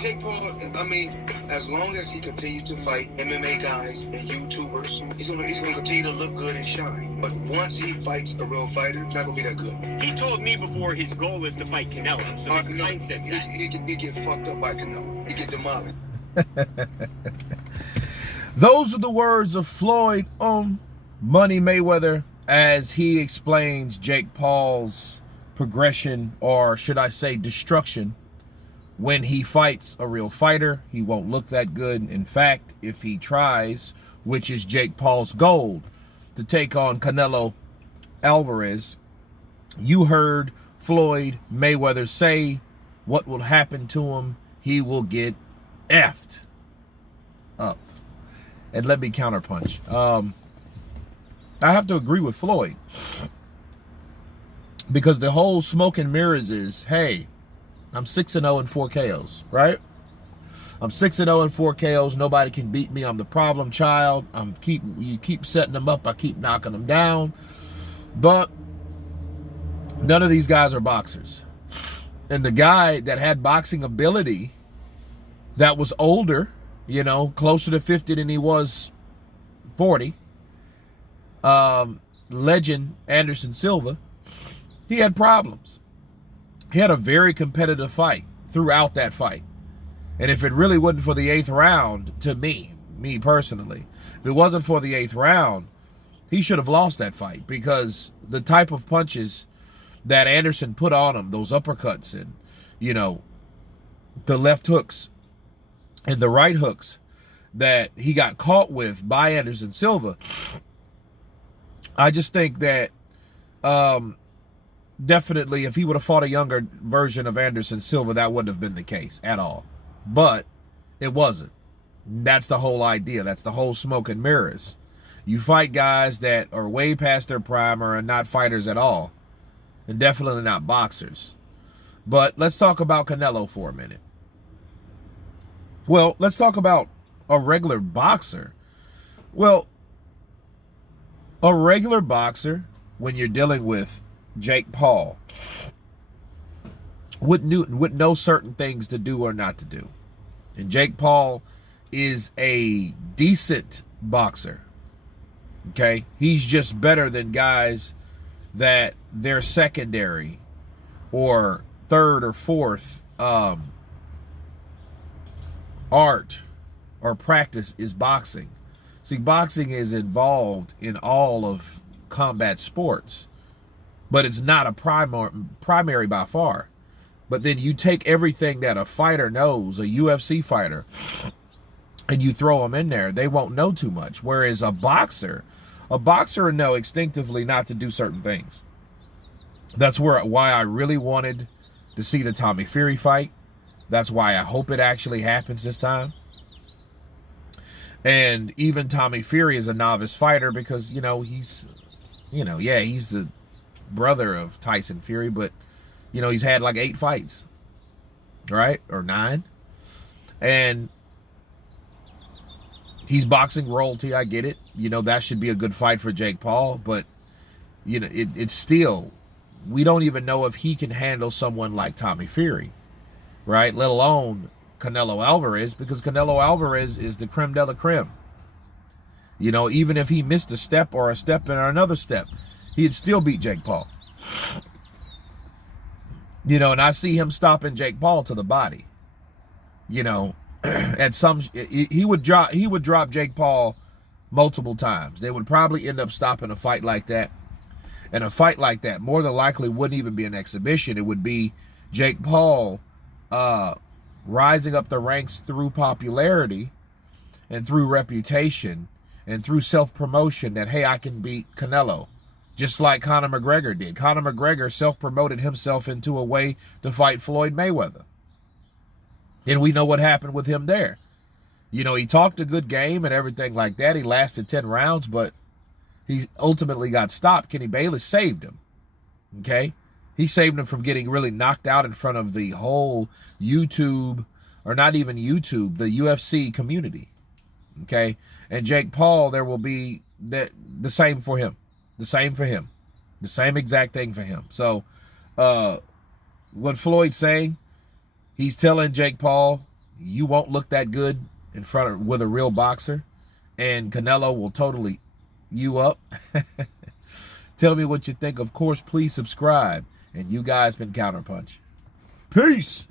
Jake Paul, I mean, as long as he continues to fight MMA guys and YouTubers, he's gonna continue to look good and shine. But once he fights a real fighter, it's not gonna be that good. He told me before his goal is to fight Canelo, so his mindset's that. He get fucked up by Canelo. He get demolished. Those are the words of Floyd on Money Mayweather as he explains Jake Paul's progression, or should I say destruction. When he fights a real fighter, he won't look that good. In fact, if he tries, which is Jake Paul's goal, to take on Canelo Alvarez, you heard Floyd Mayweather say what will happen to him. He will get effed up. And let me counterpunch. I have to agree with Floyd. Because the whole smoke and mirrors is, hey, I'm 6-0 and 4 KOs, right? I'm 6-0 and 4 KOs. Nobody can beat me. I'm the problem child. You keep setting them up. I keep knocking them down. But none of these guys are boxers. And the guy that had boxing ability, that was older, you know, closer to 50 than he was 40, legend Anderson Silva, he had problems. He had a very competitive fight throughout that fight. And if it really wasn't for the 8th round, to me personally, if it wasn't for the 8th round, he should have lost that fight, because the type of punches that Anderson put on him, those uppercuts and, you know, the left hooks and the right hooks that he got caught with by Anderson Silva, I just think that definitely if he would have fought a younger version of Anderson Silva, that wouldn't have been the case at all. But it wasn't. That's the whole idea. That's the whole smoke and mirrors. You fight guys that are way past their prime or are not fighters at all, and definitely not boxers. But let's talk about Canelo for a minute. Well, let's talk about a regular boxer. Well, a regular boxer, when you're dealing with Jake Paul, would know certain things to do or not to do. And Jake Paul is a decent boxer. Okay? He's just better than guys that their secondary or third or fourth art or practice is boxing. See, boxing is involved in all of combat sports, but it's not a primary by far. But then you take everything that a fighter knows, a UFC fighter, and you throw them in there, they won't know too much. Whereas a boxer will know instinctively not to do certain things. That's why I really wanted to see the Tommy Fury fight. That's why I hope it actually happens this time. And even Tommy Fury is a novice fighter because, he's the brother of Tyson Fury, but, he's had like 8 fights, right? Or 9. And he's boxing royalty. I get it. That should be a good fight for Jake Paul, but, it's still, we don't even know if he can handle someone like Tommy Fury, right? Let alone Canelo Alvarez, because Canelo Alvarez is the creme de la creme. Even if he missed a step or another step, he'd still beat Jake Paul. And I see him stopping Jake Paul to the body. At some, he would drop Jake Paul multiple times. They would probably end up stopping a fight like that. And a fight like that more than likely wouldn't even be an exhibition. It would be Jake Paul rising up the ranks through popularity and through reputation and through self-promotion that, hey, I can beat Canelo. Just like Conor McGregor did. Conor McGregor self-promoted himself into a way to fight Floyd Mayweather. And we know what happened with him there. He talked a good game and everything like that. He lasted 10 rounds, but he ultimately got stopped. Kenny Bayless saved him. Okay? He saved him from getting really knocked out in front of the whole YouTube, or not even YouTube, the UFC community. Okay? And Jake Paul, there will be the same for him. The same for him. The same exact thing for him. So, what Floyd's saying, he's telling Jake Paul, you won't look that good in front of with a real boxer, and Canelo will totally you up. Tell me what you think. Of course, please subscribe. And you guys been Counterpunch. Peace.